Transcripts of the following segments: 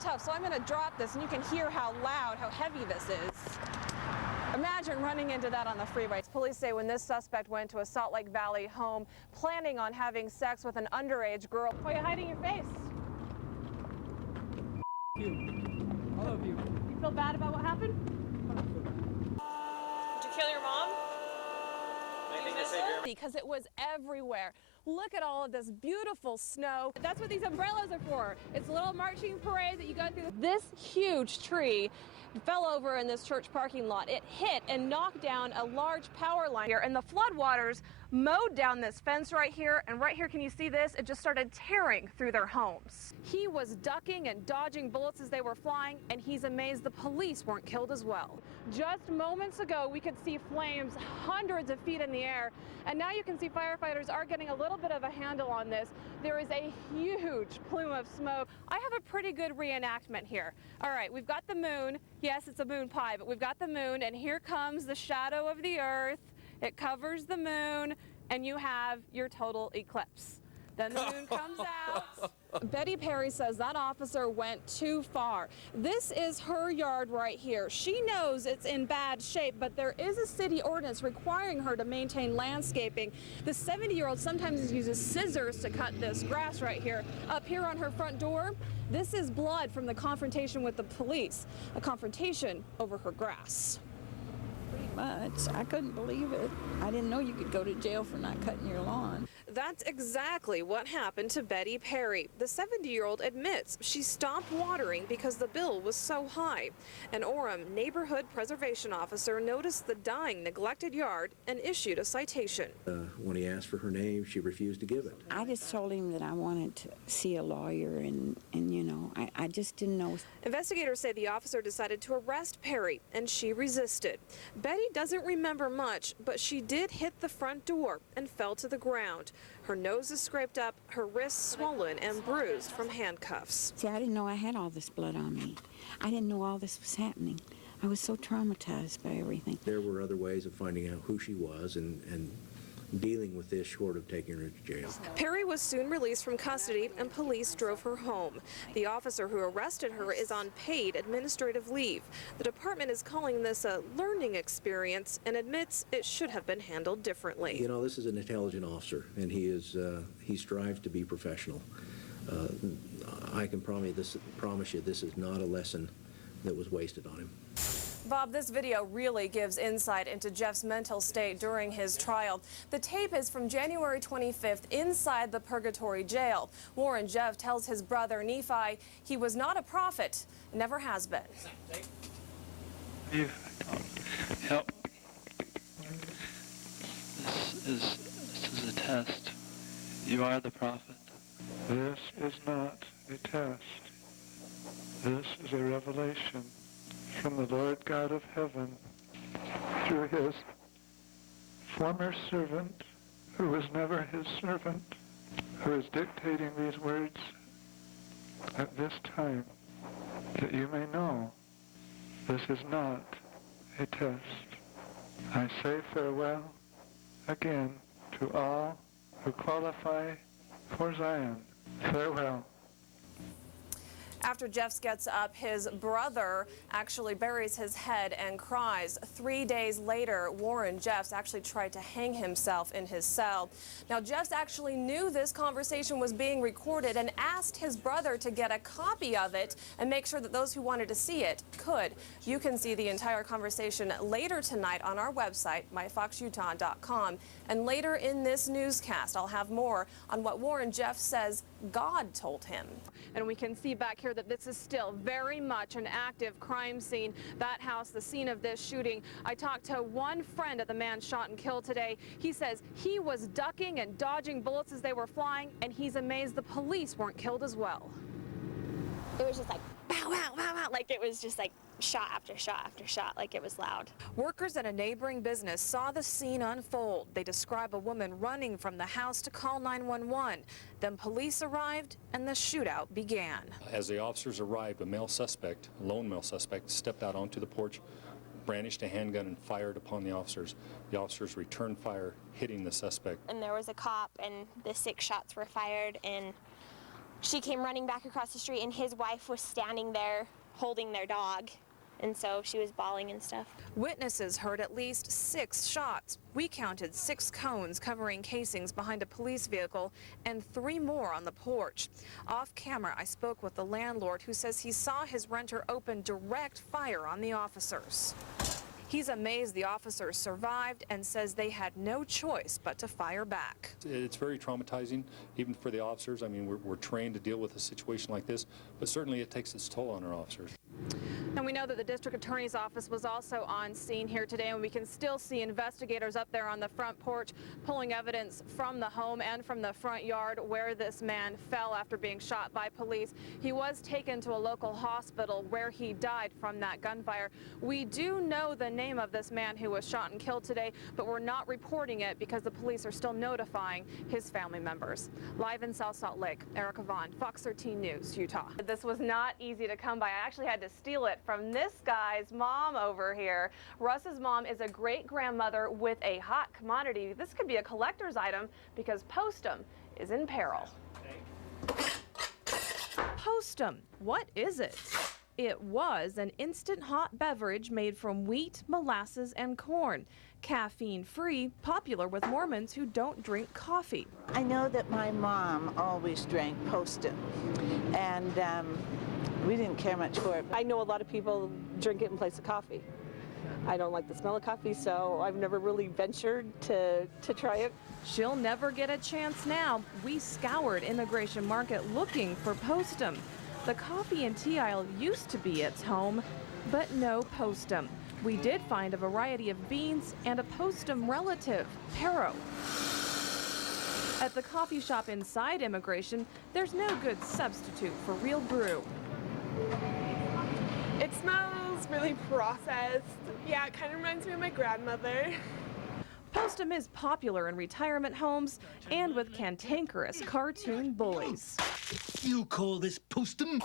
tough, so I'm going to drop this, and you can hear how loud, how heavy this is. Imagine running into that on the freeway. Police say when this suspect went to a Salt Lake Valley home planning on having sex with an underage girl. Why are you hiding your face? You. All of you. You feel bad about what happened? Did you kill your mom? Anything to say, Grandma? Because it was everywhere. Look at all of this beautiful snow. That's what these umbrellas are for. It's a little marching parade that you go through. This huge tree fell over in this church parking lot. It hit and knocked down a large power line here, and the floodwaters mowed down this fence right here. And right here, can you see this? It just started tearing through their homes. He was ducking and dodging bullets as they were flying, and he's amazed the police weren't killed as well. Just moments ago, we could see flames hundreds of feet in the air, and now you can see firefighters are getting a little bit of a handle on this. There is a huge plume of smoke. I have a pretty good reenactment here. All right, we've got the moon. Yes, it's a moon pie, but we've got the moon, and here comes the shadow of the earth. It covers the moon, and you have your total eclipse. Then the moon comes out. Betty Perry says that officer went too far. This is her yard right here. She knows it's in bad shape, but there is a city ordinance requiring her to maintain landscaping. The 70-year-old sometimes uses scissors to cut this grass right here. Up here on her front door, this is blood from the confrontation with the police, a confrontation over her grass. Much. I couldn't believe it. I didn't know you could go to jail for not cutting your lawn. That's exactly what happened to Betty Perry. The 70-year-old admits she stopped watering because the bill was so high. An Orem neighborhood preservation officer noticed the dying, neglected yard and issued a citation. When he asked for her name, she refused to give it. I just told him that I wanted to see a lawyer, and you know, I just didn't know. Investigators say the officer decided to arrest Perry, and she resisted. Betty doesn't remember much, but she did hit the front door and fell to the ground. Her nose is scraped up, her wrists swollen and bruised from handcuffs. See, I didn't know I had all this blood on me. I didn't know all this was happening. I was so traumatized by everything. There were other ways of finding out who she was and dealing with this short of taking her to jail. Perry was soon released from custody and police drove her home. The officer who arrested her is on paid administrative leave. The department is calling this a learning experience and admits it should have been handled differently. You know, this is an intelligent officer, and he strives to be professional. I can promise you this is not a lesson that was wasted on him. Bob, this video really gives insight into Jeff's mental state during his trial. The tape is from January 25th inside the Purgatory Jail. Warren Jeff tells his brother Nephi he was not a prophet, never has been. You help. This is a test. You are the prophet. This is not a test. This is a revelation from the Lord God of heaven through his former servant, who was never his servant, who is dictating these words at this time, that you may know this is not a test. I say farewell again to all who qualify for Zion. Farewell. After Jeff gets up, his brother actually buries his head and cries. 3 days later, Warren Jeffs actually tried to hang himself in his cell. Now, Jeffs actually knew this conversation was being recorded and asked his brother to get a copy of it and make sure that those who wanted to see it could. You can see the entire conversation later tonight on our website, myfoxutah.com. And later in this newscast, I'll have more on what Warren Jeffs says God told him. And we can see back here that this is still very much an active crime scene. That house, the scene of this shooting. I talked to one friend of the man shot and killed today. He says he was ducking and dodging bullets as they were flying, and he's amazed the police weren't killed as well. It was just like, bow, wow, wow, wow. Like it was just like shot after shot after shot, like it was loud. Workers at a neighboring business saw the scene unfold. They describe a woman running from the house to call 911. Then police arrived and the shootout began. As the officers arrived, a lone male suspect, stepped out onto the porch, brandished a handgun and fired upon the officers. The officers returned fire, hitting the suspect. And there was a cop and the 6 shots were fired and she came running back across the street, and his wife was standing there holding their dog, and so she was bawling and stuff. Witnesses heard at least 6 shots. We counted 6 cones covering casings behind a police vehicle and 3 more on the porch. Off camera, I spoke with the landlord, who says he saw his renter open direct fire on the officers. He's amazed the officers survived and says they had no choice but to fire back. It's very traumatizing, even for the officers. I mean, we're trained to deal with a situation like this, but certainly it takes its toll on our officers. And we know that the district attorney's office was also on scene here today, and we can still see investigators up there on the front porch pulling evidence from the home and from the front yard where this man fell after being shot by police. He was taken to a local hospital where he died from that gunfire. We do know the name of this man who was shot and killed today, but we're not reporting it because the police are still notifying his family members. Live in South Salt Lake, Arikka, Fox 13 News, Utah. This was not easy to come by. I actually had to steal it from this guy's mom over here. Russ's mom is a great-grandmother with a hot commodity. This could be a collector's item because Postum is in peril. Postum, what is it? It was an instant hot beverage made from wheat, molasses, and corn. Caffeine-free, popular with Mormons who don't drink coffee. I know that my mom always drank Postum, and we didn't care much for it. I know a lot of people drink it in place of coffee. I don't like the smell of coffee, so I've never really ventured to try it. She'll never get a chance now. We scoured Immigration Market looking for Postum. The coffee and tea aisle used to be its home, but no Postum. We did find a variety of beans and a Postum relative, Pero. At the coffee shop inside Immigration, there's no good substitute for real brew. It smells really processed. Yeah, it kind of reminds me of my grandmother. Postum is popular in retirement homes and with cantankerous cartoon bullies. You call this Postum?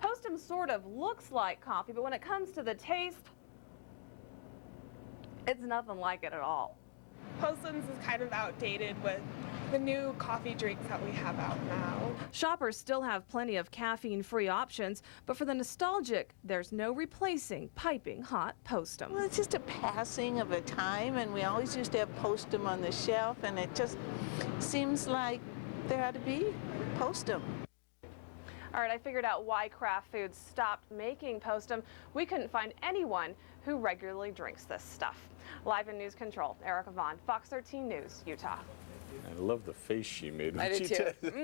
Postum sort of looks like coffee, but when it comes to the taste, it's nothing like it at all. Postum's is kind of outdated with the new coffee drinks that we have out now. Shoppers still have plenty of caffeine-free options, but for the nostalgic, there's no replacing piping hot Postum. Well, it's just a passing of a time, and we always used to have Postum on the shelf, and it just seems like there ought to be Postum. All right, I figured out why Kraft Foods stopped making Postum. We couldn't find anyone who regularly drinks this stuff. Live in News Control, Arikka Vaughn, Fox 13 News, Utah. I love the face she made when I did she too. did it.